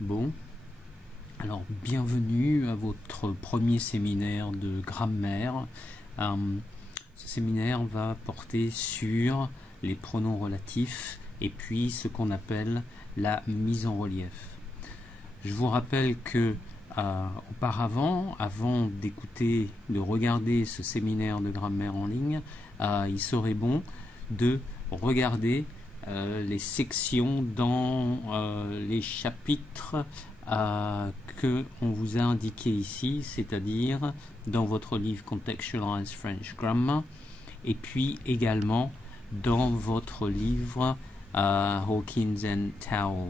Bon, alors bienvenue à votre premier séminaire de grammaire. Ce séminaire va porter sur les pronoms relatifs et puis ce qu'on appelle la mise en relief. Je vous rappelle que auparavant, avant d'écouter, de regarder ce séminaire de grammaire en ligne, il serait bon de regarder les sections dans les chapitres que on vous a indiqués ici, c'est-à-dire dans votre livre Contextualized French Grammar et puis également dans votre livre Hawkins and Towle.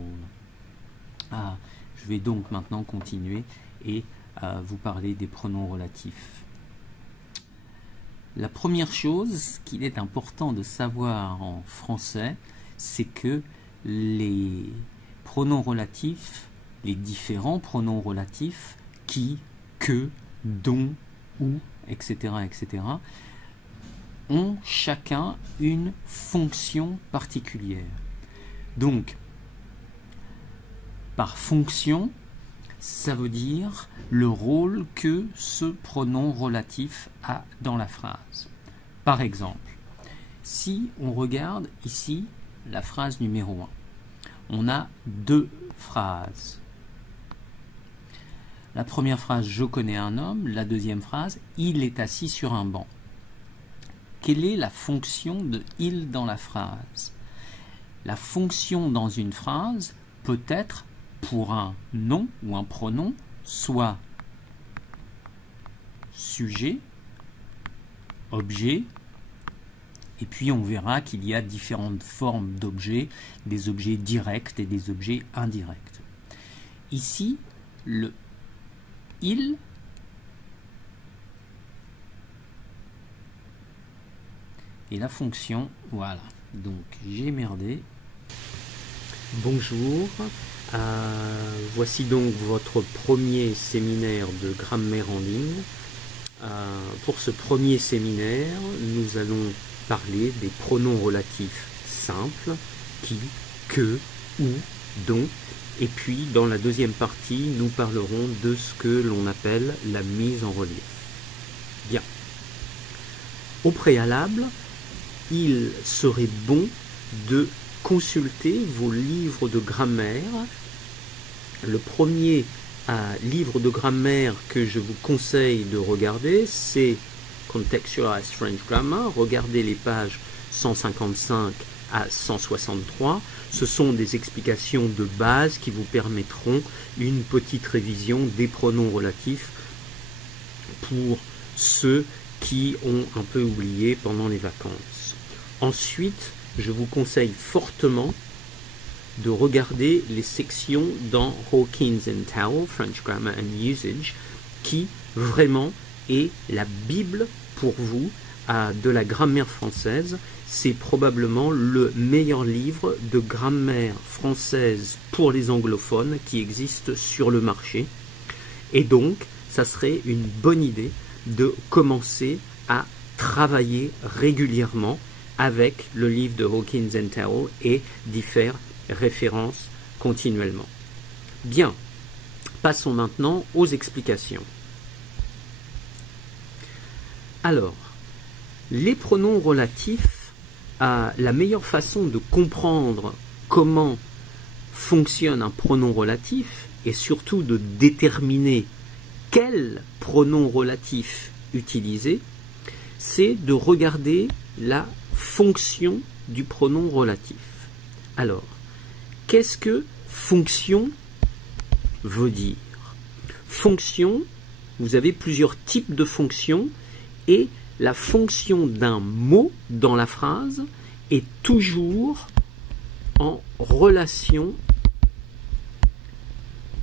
Je vais donc maintenant continuer et vous parler des pronoms relatifs. La première chose qu'il est important de savoir en français, c'est que les pronoms relatifs, les différents pronoms relatifs, qui, que, dont, ou, etc., etc., ont chacun une fonction particulière. Donc, par fonction, ça veut dire le rôle que ce pronom relatif a dans la phrase. Par exemple, si on regarde ici la phrase numéro 1, on a deux phrases. La première phrase, je connais un homme. La deuxième phrase, il est assis sur un banc. Quelle est la fonction de il dans la phrase? La fonction dans une phrase peut être pour un nom ou un pronom, soit sujet, objet, et puis on verra qu'il y a différentes formes d'objets, des objets directs et des objets indirects. Ici, le il et la fonction, voilà. Donc j'ai merdé. Bonjour. Voici donc votre premier séminaire de grammaire en ligne. Pour ce premier séminaire, nous allons parler des pronoms relatifs simples, qui, que, ou, dont, et puis dans la deuxième partie, nous parlerons de ce que l'on appelle la mise en relief. Bien. Au préalable, il serait bon de consulter vos livres de grammaire. Le premier livre de grammaire que je vous conseille de regarder, c'est Contextualized French Grammar. Regardez les pages 155 à 163. Ce sont des explications de base qui vous permettront une petite révision des pronoms relatifs pour ceux qui ont un peu oublié pendant les vacances. Ensuite, je vous conseille fortement de regarder les sections dans Hawkins and Towle, French Grammar and Usage, qui vraiment est la Bible pour vous de la grammaire française. C'est probablement le meilleur livre de grammaire française pour les anglophones qui existe sur le marché. Et donc, ça serait une bonne idée de commencer à travailler régulièrement avec le livre de Hawkins and Towle et d'y faire référence continuellement. Bien, passons maintenant aux explications. Alors, les pronoms relatifs, la meilleure façon de comprendre comment fonctionne un pronom relatif et surtout de déterminer quel pronom relatif utiliser, c'est de regarder la fonction du pronom relatif. Alors, qu'est-ce que fonction veut dire? Fonction, vous avez plusieurs types de fonctions et la fonction d'un mot dans la phrase est toujours en relation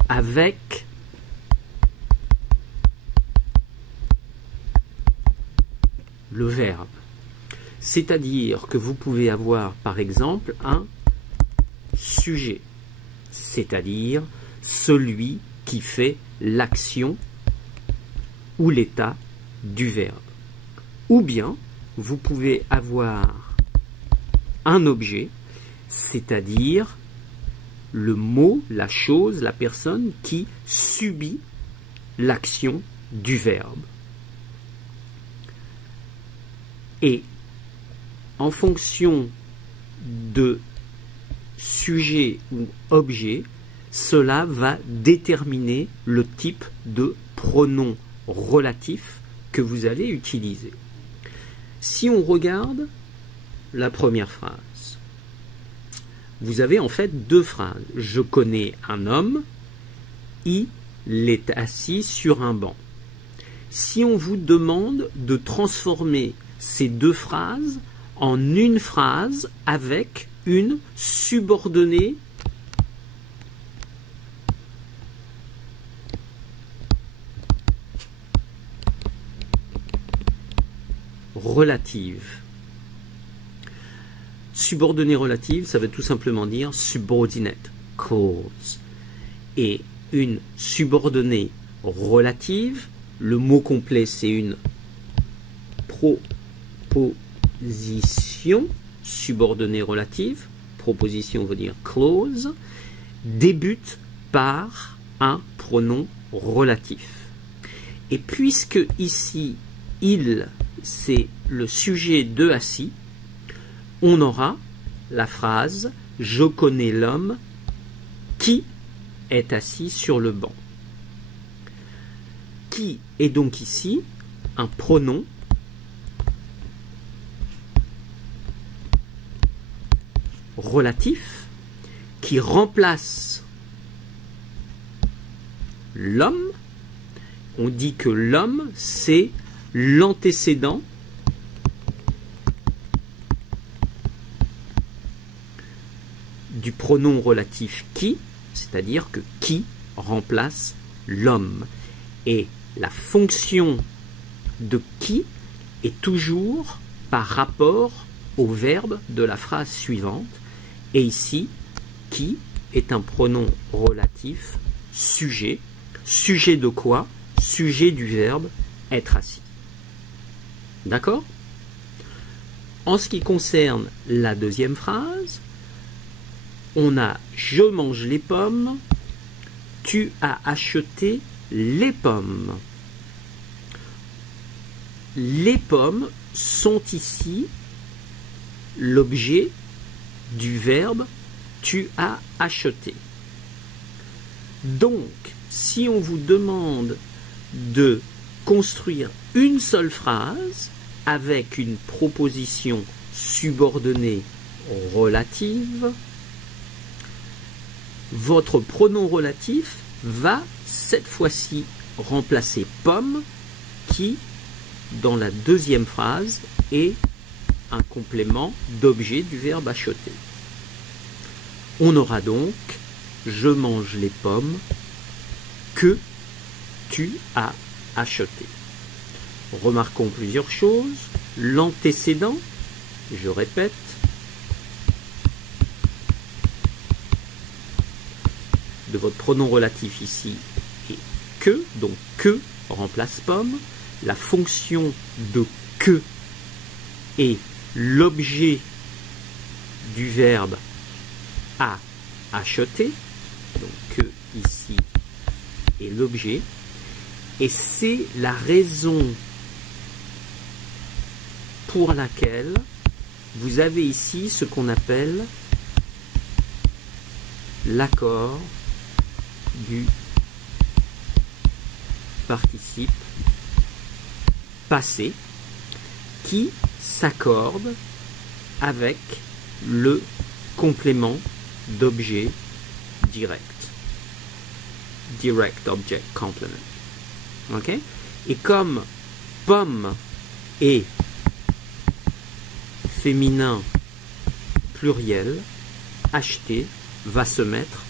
avec le verbe. C'est-à-dire que vous pouvez avoir, par exemple, un sujet, c'est-à-dire celui qui fait l'action ou l'état du verbe. Ou bien, vous pouvez avoir un objet, c'est-à-dire le mot, la chose, la personne qui subit l'action du verbe. Et en fonction de sujet ou objet, cela va déterminer le type de pronom relatif que vous allez utiliser. Si on regarde la première phrase, vous avez en fait deux phrases. Je connais un homme, il est assis sur un banc. Si on vous demande de transformer ces deux phrases en une phrase avec une subordonnée relative. Subordonnée relative, ça veut tout simplement dire subordinate clause. Et une subordonnée relative, le mot complet c'est une proposition subordonnée relative, proposition veut dire clause, débute par un pronom relatif. Et puisque ici, il, c'est le sujet de assis, on aura la phrase « Je connais l'homme qui est assis sur le banc ». Qui est donc ici un pronom relatif qui remplace l'homme. On dit que l'homme, c'est l'antécédent du pronom relatif qui, c'est-à-dire que qui remplace l'homme. Et la fonction de qui est toujours par rapport au verbe de la phrase suivante. Et ici, qui est un pronom relatif sujet. Sujet de quoi? Sujet du verbe être assis. D'accord? En ce qui concerne la deuxième phrase, on a « Je mange les pommes », « Tu as acheté les pommes ». Les pommes sont ici l'objet du verbe « tu as acheté ». Donc, si on vous demande de construire une seule phrase avec une proposition subordonnée relative, votre pronom relatif va cette fois-ci remplacer pomme qui, dans la deuxième phrase, est un complément d'objet du verbe acheter. On aura donc « Je mange les pommes que tu as achetées ». Remarquons plusieurs choses. L'antécédent, je répète, de votre pronom relatif ici est que, donc que remplace pomme. La fonction de que est l'objet du verbe à acheter, donc que ici est l'objet, et c'est la raison pour laquelle vous avez ici ce qu'on appelle l'accord du participe passé qui s'accorde avec le complément d'objet direct. Direct Object Complement. Okay? Et comme pomme est féminin pluriel, acheter va se mettre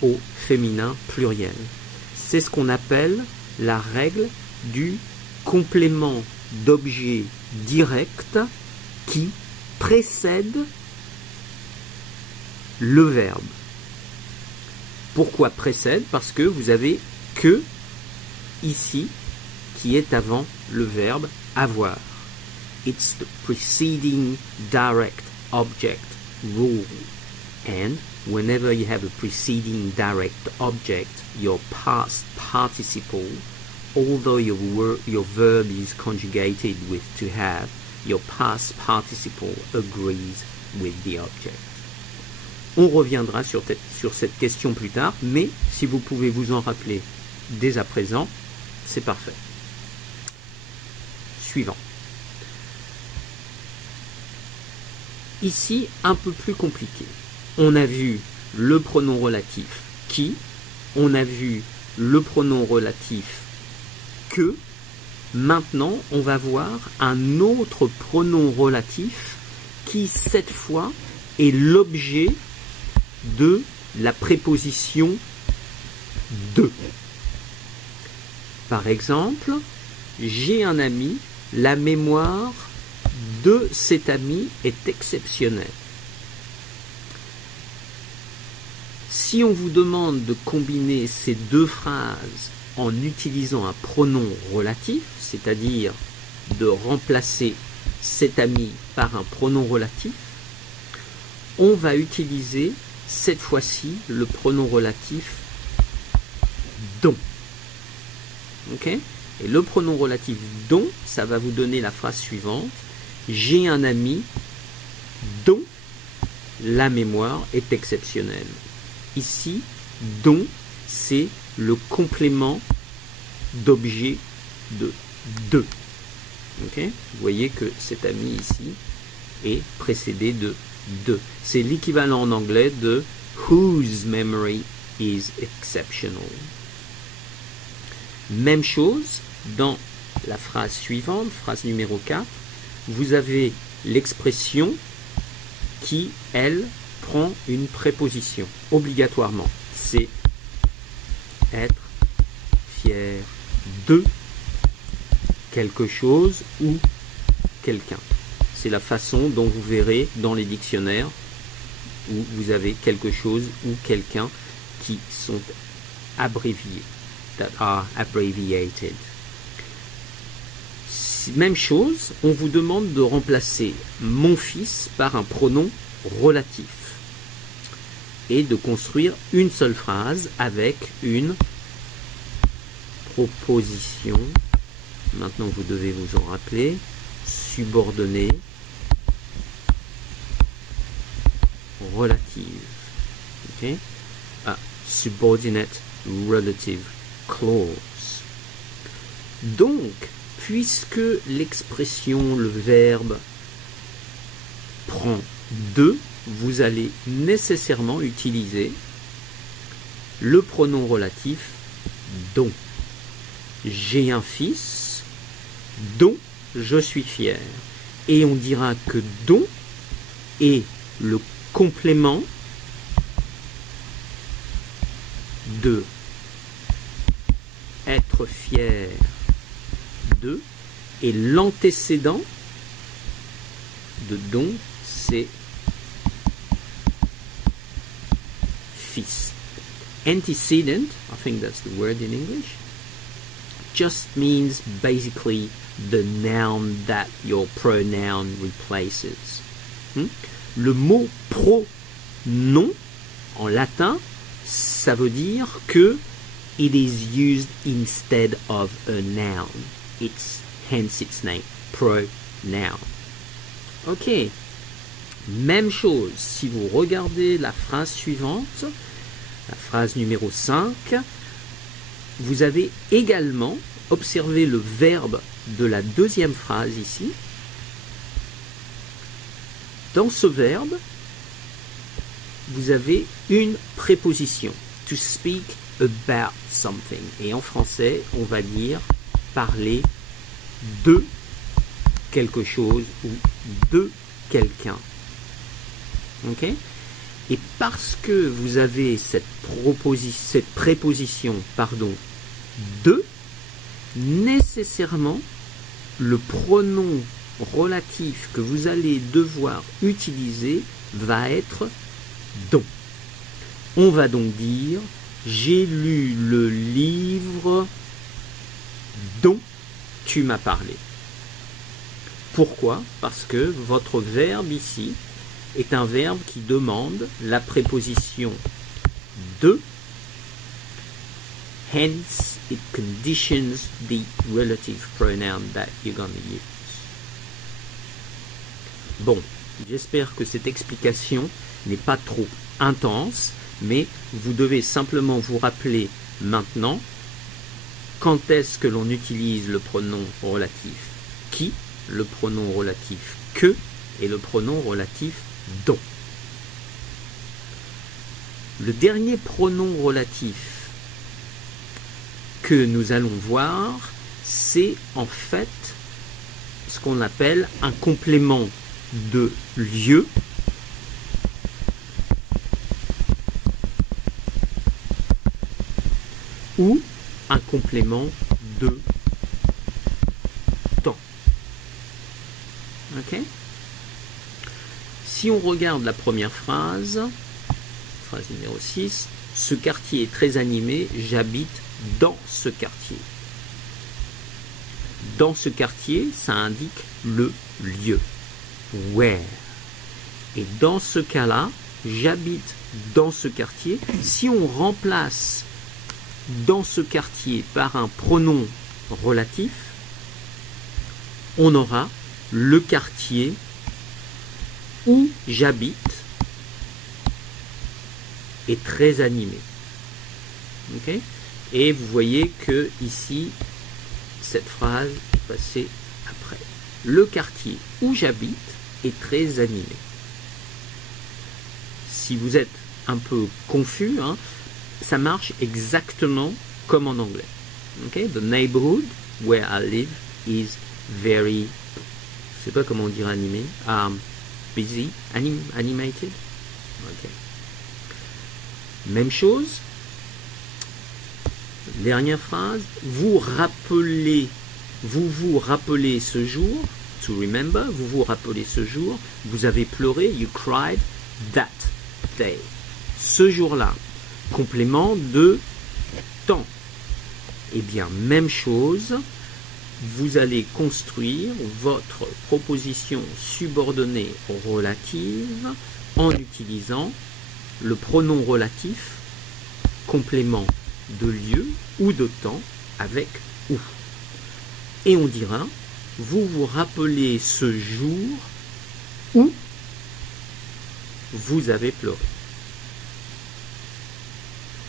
au féminin pluriel. C'est ce qu'on appelle la règle du complément d'objet direct qui précède le verbe. Pourquoi précède? Parce que vous avez que ici qui est avant le verbe avoir. It's the preceding direct object rule. And whenever you have a preceding direct object, your past participle, although your verb is conjugated with to have, your past participle agrees with the object. On reviendra sur cette question plus tard, mais si vous pouvez vous en rappeler dès à présent, c'est parfait. Suivant. Ici, un peu plus compliqué. On a vu le pronom relatif qui, on a vu le pronom relatif que. Maintenant, on va voir un autre pronom relatif qui, cette fois, est l'objet de la préposition de. Par exemple, j'ai un ami, la mémoire de cet ami est exceptionnelle. Si on vous demande de combiner ces deux phrases en utilisant un pronom relatif, c'est-à-dire de remplacer cet ami par un pronom relatif, on va utiliser cette fois-ci le pronom relatif dont. Ok? Et le pronom relatif dont, ça va vous donner la phrase suivante. J'ai un ami dont la mémoire est exceptionnelle. Ici, dont, c'est le complément d'objet de. Okay? Vous voyez que cet ami ici est précédé de. C'est l'équivalent en anglais de whose memory is exceptional. Même chose dans la phrase suivante, phrase numéro 4, vous avez l'expression qui, elle, prend une préposition, obligatoirement. C'est être fier de quelque chose ou quelqu'un. C'est la façon dont vous verrez dans les dictionnaires où vous avez quelque chose ou quelqu'un qui sont abréviés, that are abbreviated. Même chose, on vous demande de remplacer mon fils par un pronom relatif et de construire une seule phrase avec une proposition. Maintenant, vous devez vous en rappeler. Subordonnée relative. Okay? Subordinate relative clause. Donc, puisque l'expression, le verbe prend de, vous allez nécessairement utiliser le pronom relatif dont. J'ai un fils dont je suis fier. Et on dira que dont est le complément de être fier de, et l'antécédent de dont, c'est fils. Antecedent, I think that's the word in English, just means basically the noun that your pronoun replaces. Le mot pronom en latin, ça veut dire que it is used instead of a noun. Hence its name, pronoun. Ok. Même chose, si vous regardez la phrase suivante, la phrase numéro 5, vous avez également observé le verbe de la deuxième phrase ici. Dans ce verbe, vous avez une préposition, to speak about something. Et en français, on va dire parler de quelque chose ou de quelqu'un. Ok? Et parce que vous avez cette préposition, de, nécessairement, le pronom relatif que vous allez devoir utiliser va être dont. On va donc dire j'ai lu le livre dont tu m'as parlé. Pourquoi? Parce que votre verbe ici est un verbe qui demande la préposition de, hence it conditions the relative pronoun that you're going to use. Bon, j'espère que cette explication n'est pas trop intense, mais vous devez simplement vous rappeler maintenant quand est-ce que l'on utilise le pronom relatif qui, le pronom relatif que et le pronom relatif dont. Le dernier pronom relatif que nous allons voir, c'est en fait ce qu'on appelle un complément de lieu ou un complément de temps. Ok? Si on regarde la première phrase, phrase numéro 6, ce quartier est très animé, j'habite dans ce quartier. Dans ce quartier, ça indique le lieu. Where. Et dans ce cas-là, j'habite dans ce quartier. Si on remplace dans ce quartier par un pronom relatif, on aura le quartier où j'habite est très animé. Okay? Et vous voyez que ici, cette phrase est passée après. Le quartier où j'habite est très animé. Si vous êtes un peu confus, hein, ça marche exactement comme en anglais. Okay? The neighborhood where I live is very, je sais pas comment on dirait animé, busy, animated. Okay. Même chose, dernière phrase, vous vous rappelez ce jour, to remember, vous vous rappelez ce jour, vous avez pleuré, you cried that day. Ce jour-là, complément de temps. Eh bien, même chose, vous allez construire votre proposition subordonnée relative en utilisant le pronom relatif, complément de lieu ou de temps avec ou. Et on dira, vous vous rappelez ce jour où vous avez pleuré.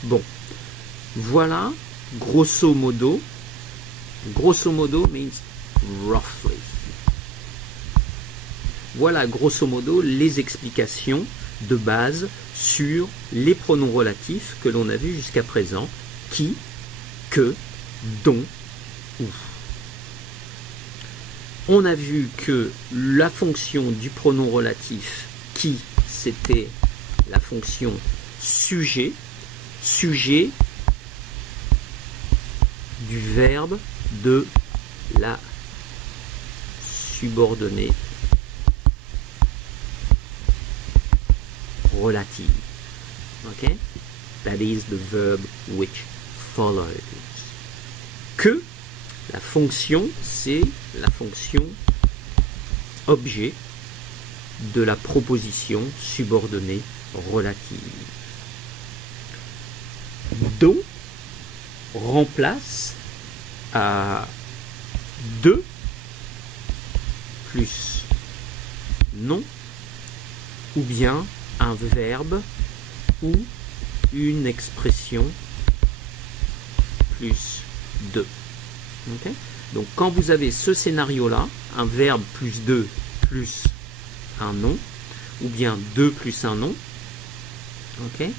Bon, voilà, grosso modo means roughly. Voilà, grosso modo, les explications de base sur les pronoms relatifs que l'on a vus jusqu'à présent, qui, que, dont, ou. On a vu que la fonction du pronom relatif qui, c'était la fonction sujet, sujet du verbe de la subordonnée relative. Okay? That is the verb which follows. Que, la fonction, c'est la fonction objet de la proposition subordonnée relative. Dont remplace de plus non ou bien un verbe ou une expression plus de. Okay? Donc quand vous avez ce scénario-là, un verbe plus de plus un nom, ou bien de plus un nom, okay?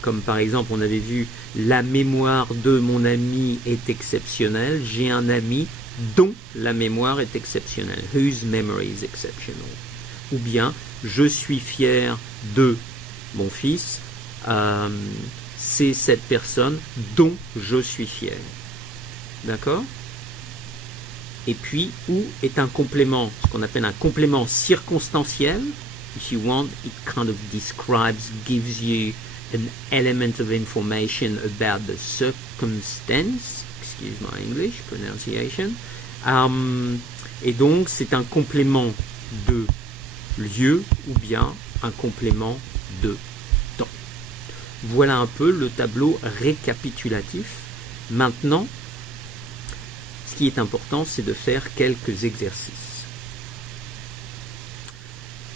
Comme par exemple on avait vu la mémoire de mon ami est exceptionnelle, j'ai un ami dont la mémoire est exceptionnelle, whose memory is exceptional. Ou bien je suis fier de mon fils, c'est cette personne dont je suis fier. D'accord? Et puis, ou est un complément, ce qu'on appelle un complément circonstanciel. If you want, it kind of describes, gives you an element of information about the circumstance. Excuse my English pronunciation. Et donc, c'est un complément de lieu ou bien un complément de temps. Voilà un peu le tableau récapitulatif. Maintenant, ce qui est important, c'est de faire quelques exercices.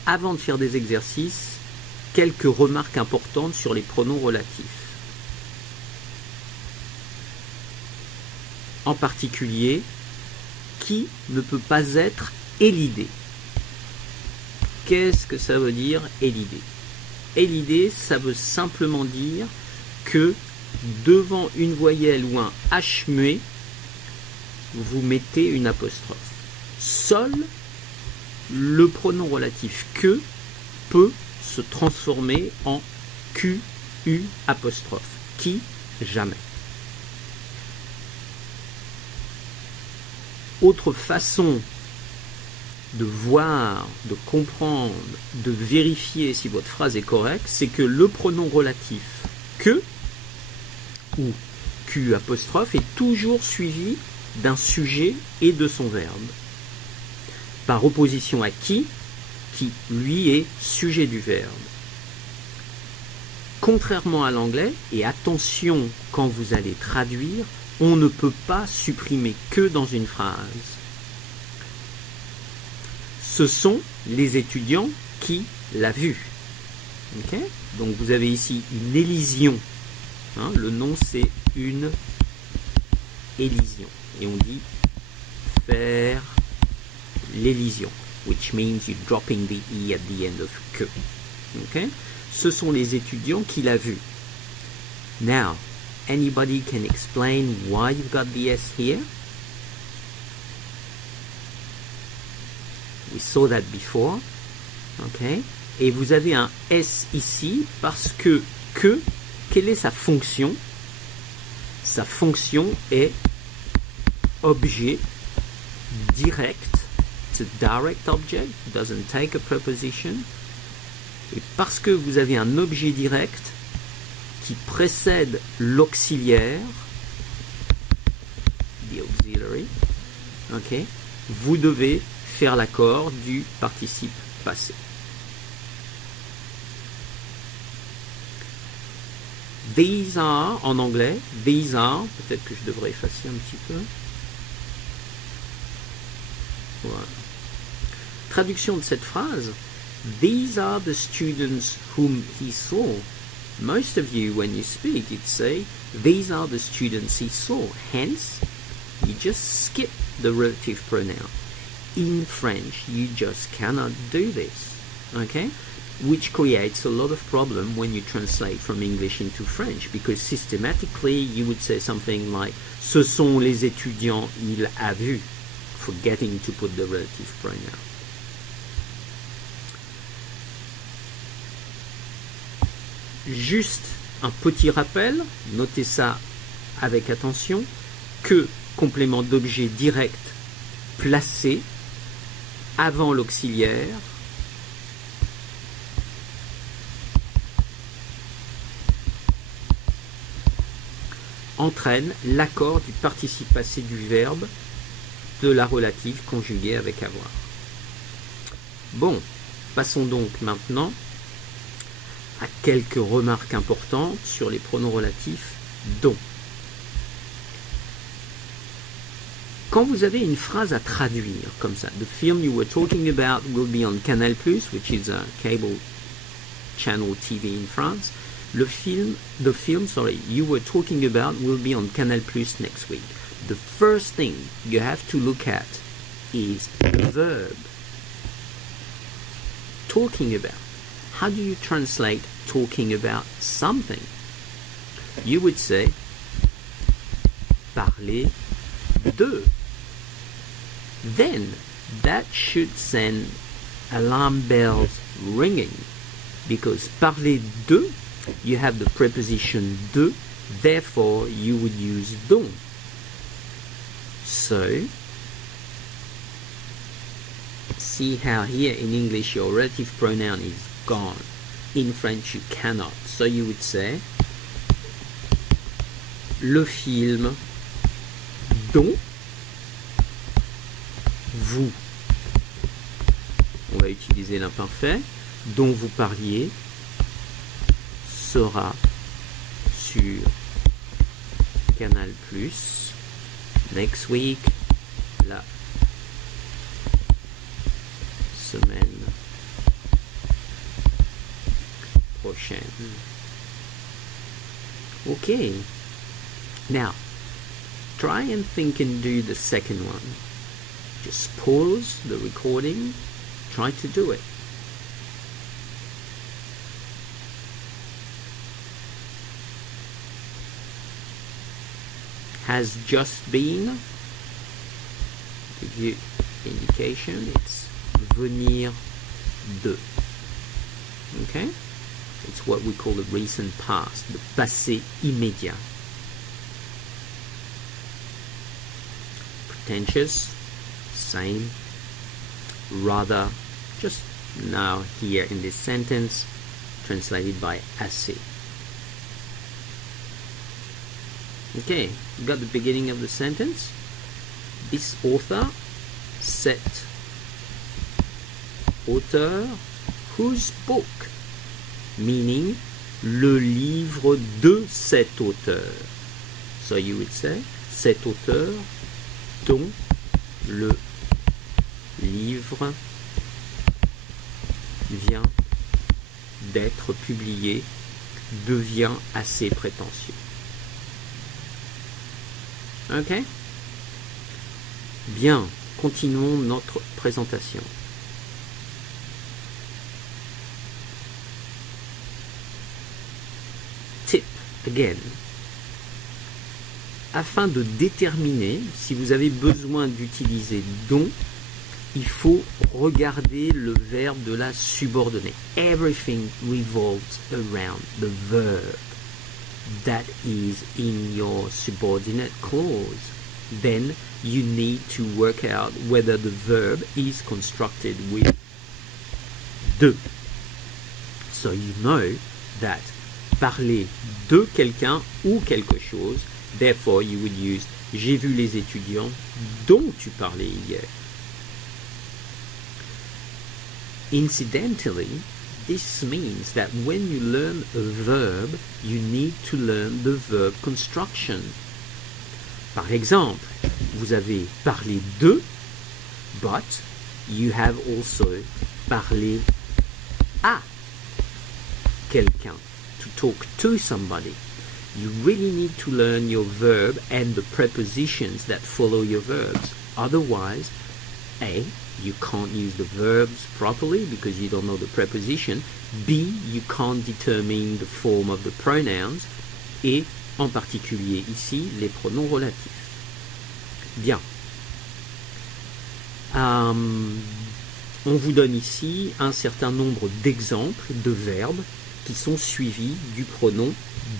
Avant de faire des exercices, quelques remarques importantes sur les pronoms relatifs. En particulier, qui ne peut pas être élidé. Qu'est-ce que ça veut dire élidé? Élidé, ça veut simplement dire que devant une voyelle ou un H muet, vous mettez une apostrophe. Seul le pronom relatif que peut se transformer en QU apostrophe. Qui? Jamais. Autre façon de voir, de comprendre, de vérifier si votre phrase est correcte, c'est que le pronom relatif que ou Q apostrophe est toujours suivi d'un sujet et de son verbe. Par opposition à qui lui est sujet du verbe. Contrairement à l'anglais, et attention quand vous allez traduire, on ne peut pas supprimer que dans une phrase. Ce sont les étudiants qui l'a vu. Okay? Donc vous avez ici une élision. Hein, le nom c'est une élision. Et on dit faire l'élision, which means you're dropping the E at the end of que. Okay? Ce sont les étudiants qui l'a vu. Now, anybody can explain why you've got the S here? We saw that before. Okay? Et vous avez un S ici parce que quelle est sa fonction? Sa fonction est objet direct. It's a direct object, doesn't take a preposition. Et parce que vous avez un objet direct qui précède l'auxiliaire, the auxiliary, okay, vous devez faire l'accord du participe passé. These are, en anglais, these are, peut-être que je devrais effacer un petit peu. Voilà. Traduction de cette phrase. These are the students whom he saw. Most of you, when you speak, you'd say, these are the students he saw. Hence, you just skip the relative pronoun. In French, you just cannot do this. Okay? Which creates a lot of problem when you translate from English into French, because systematically you would say something like, ce sont les étudiants, il a vu, forgetting to put the relative pronoun. Juste un petit rappel, notez ça avec attention, que complément d'objet direct placé avant l'auxiliaire entraîne l'accord du participe passé du verbe de la relative conjuguée avec avoir. Bon, passons donc maintenant à quelques remarques importantes sur les pronoms relatifs dont. Quand vous avez une phrase à traduire comme ça, the film you were talking about will be on Canal+, which is a cable channel TV in France. The film you were talking about will be on Canal+ next week. The first thing you have to look at is the verb. Talking about. How do you translate talking about something? You would say parler de. Then that should send alarm bells ringing, because parler de, you have the preposition de, therefore you would use dont. So, see how here in English your relative pronoun is gone. In French you cannot. So you would say le film dont vous. on va utiliser l'imparfait, dont vous parliez, sera sur Canal+, next week, la semaine prochaine. Okay, now try and think and do the second one. Just pause the recording, try to do it. Has just been, give you indication, it's venir de. Okay? It's what we call the recent past, the passé immédiat. Pretentious, same, rather, just now here in this sentence, translated by assez. Okay, you got the beginning of the sentence. This author, cet auteur, whose book, meaning le livre de cet auteur. So you would say, cet auteur dont le livre vient d'être publié devient assez prétentieux. Ok? Bien, continuons notre présentation. Tip, again. Afin de déterminer si vous avez besoin d'utiliser dont, il faut regarder le verbe de la subordonnée. Everything revolves around the verb that is in your subordinate clause. Then you need to work out whether the verb is constructed with de. So you know that parler de quelqu'un ou quelque chose, therefore you would use j'ai vu les étudiants dont tu parlais hier. Incidentally, this means that when you learn a verb, you need to learn the verb construction. Par exemple, vous avez parlé de, but you have also parlé à quelqu'un, to talk to somebody. You really need to learn your verb and the prepositions that follow your verbs. Otherwise, A, you can't use the verbs properly because you don't know the preposition. B, you can't determine the form of the pronouns. Et, en particulier ici, les pronoms relatifs. Bien. On vous donne ici un certain nombre d'exemples de verbes qui sont suivis du pronom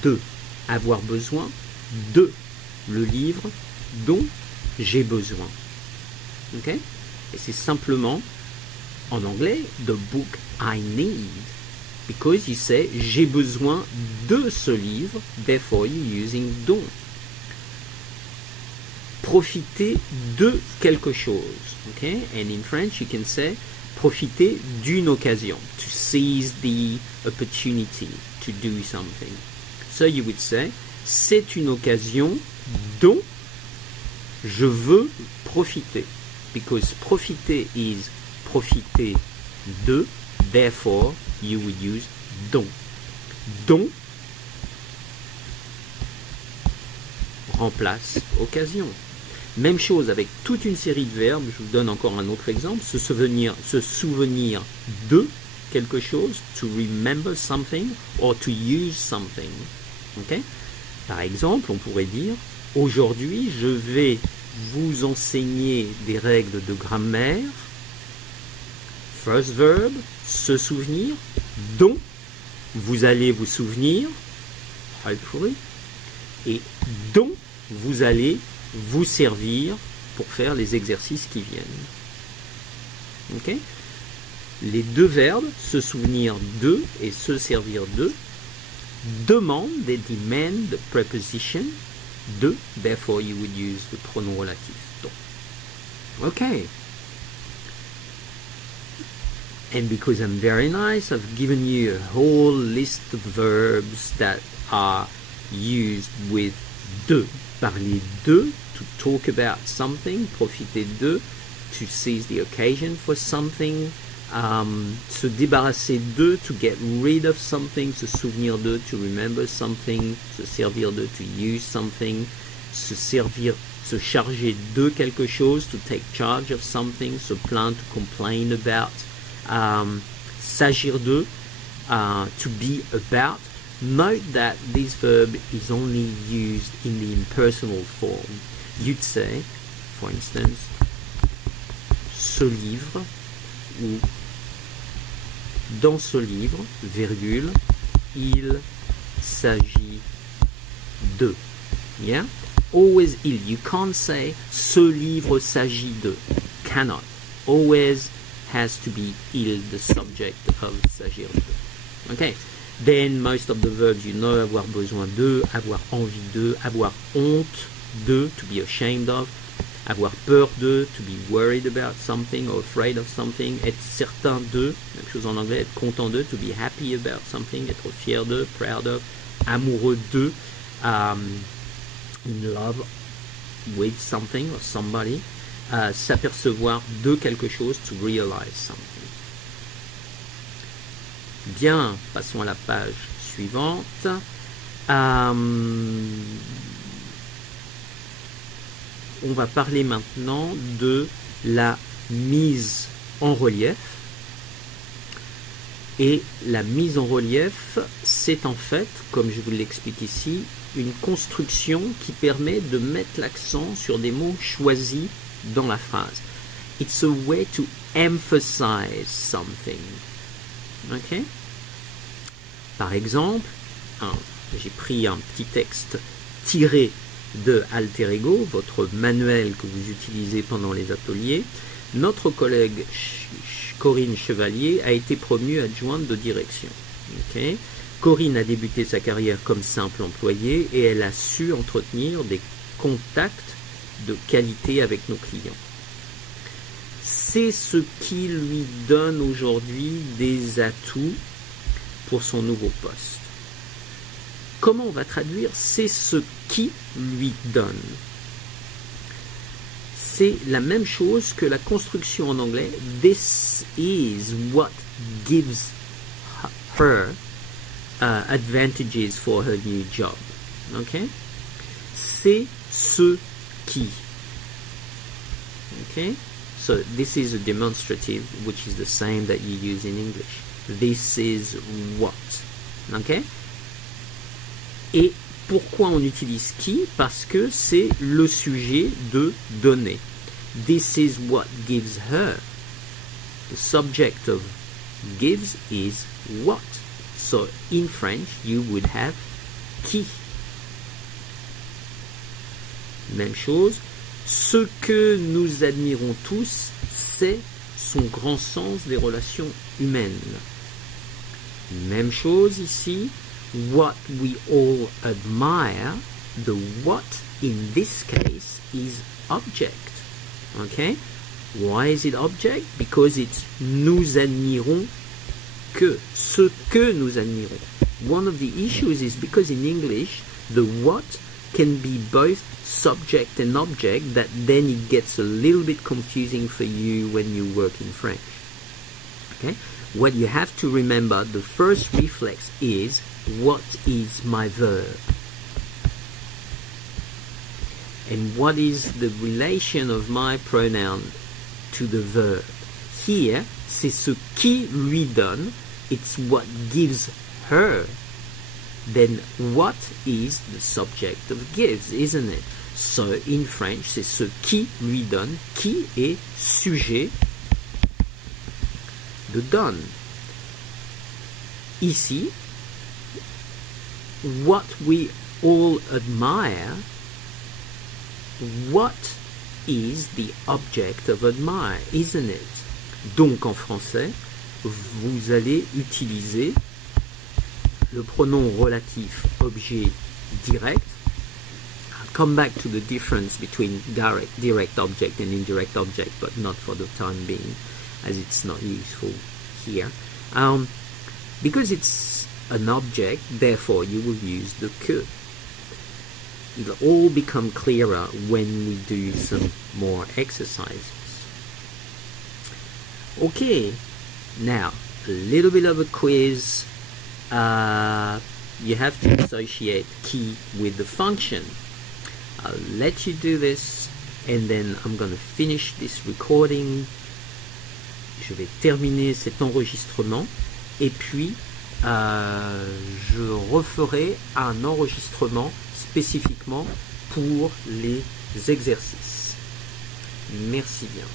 de. Avoir besoin de. Le livre dont j'ai besoin. Ok? Et c'est simplement, en anglais, the book I need. Because you say, j'ai besoin de ce livre, therefore you're using dont. Profiter de quelque chose. Okay? And in French, you can say, profiter d'une occasion. To seize the opportunity to do something. So you would say, c'est une occasion dont je veux profiter. Because profiter is profiter de, therefore you would use dont. Dont remplace occasion. Même chose avec toute une série de verbes. Je vous donne encore un autre exemple. Se souvenir de quelque chose, to remember something or to use something. Okay? Par exemple, on pourrait dire aujourd'hui je vais vous enseigner des règles de grammaire. First verb, se souvenir, dont vous allez vous souvenir, hopefully, et dont vous allez vous servir pour faire les exercices qui viennent. Ok? Les deux verbes, se souvenir de et se servir de, demandent, they demand the preposition de, therefore you would use the pronom relatif dont. Ok. And because I'm very nice, I've given you a whole list of verbs that are used with de. Parler de, to talk about something, profiter de, to seize the occasion for something, se débarrasser de, to get rid of something, se souvenir de, to remember something, se servir de, to use something, se servir, se charger de quelque chose, to take charge of something, se plaindre, to complain about, s'agir de, to be about. Note that this verb is only used in the impersonal form. You'd say, for instance, ce livre, ou dans ce livre, virgule, il s'agit de. Yeah? Always il. You can't say ce livre s'agit de. Cannot. Always has to be il, the subject of s'agir de. Okay? Then most of the verbs you know, avoir besoin de, avoir envie de, avoir honte de, to be ashamed of, avoir peur de, to be worried about something or afraid of something, être certain de, même chose en anglais, être content de, to be happy about something, être fier de, proud of, amoureux de, in love with something or somebody, s'apercevoir de quelque chose, to realize something. Bien, passons à la page suivante. On va parler maintenant de la mise en relief. Et la mise en relief, c'est en fait, comme je vous l'explique ici, une construction qui permet de mettre l'accent sur des mots choisis dans la phrase. It's a way to emphasize something. Ok? Par exemple, j'ai pris un petit texte tiré de Alter Ego, votre manuel que vous utilisez pendant les ateliers. Notre collègue Corinne Chevalier a été promue adjointe de direction. Okay? Corinne a débuté sa carrière comme simple employée et elle a su entretenir des contacts de qualité avec nos clients. C'est ce qui lui donne aujourd'hui des atouts pour son nouveau poste. Comment on va traduire « c'est ce qui lui donne » ? C'est la même chose que la construction en anglais « this is what gives her advantages for her new job ». Okay? C'est ce qui. Okay? So this is a demonstrative, which is the same that you use in English. This is what. Okay? Et pourquoi on utilise qui? Parce que c'est le sujet de donner. This is what gives her. The subject of gives is what. So in French, you would have qui. Même chose. Ce que nous admirons tous, c'est son grand sens des relations humaines. Même chose ici. What we all admire, the what in this case is object. Okay? Why is it object? Because it's nous admirons que. Ce que nous admirons. One of the issues is because in English, the what can be both subject and object, that then it gets a little bit confusing for you when you work in French. Okay? What you have to remember, the first reflex is, what is my verb? And what is the relation of my pronoun to the verb? Here, c'est ce qui lui donne, it's what gives her. Then what is the subject of gives, isn't it? So in French, c'est ce qui lui donne, qui est sujet de donne. Ici, what we all admire, what is the object of admire, isn't it? Donc en français, vous allez utiliser le pronom relatif objet direct. I'll come back to the difference between direct object and indirect object, but not for the time being, as it's not useful here. Because it's an object, therefore you will use the que. It'll all become clearer when we do some more exercises. Okay, now a little bit of a quiz. You have to associate qui with the function. I'll let you do this and then I'm going to finish this recording. Je vais terminer cet enregistrement et puis je referai un enregistrement spécifiquement pour les exercices. Merci bien.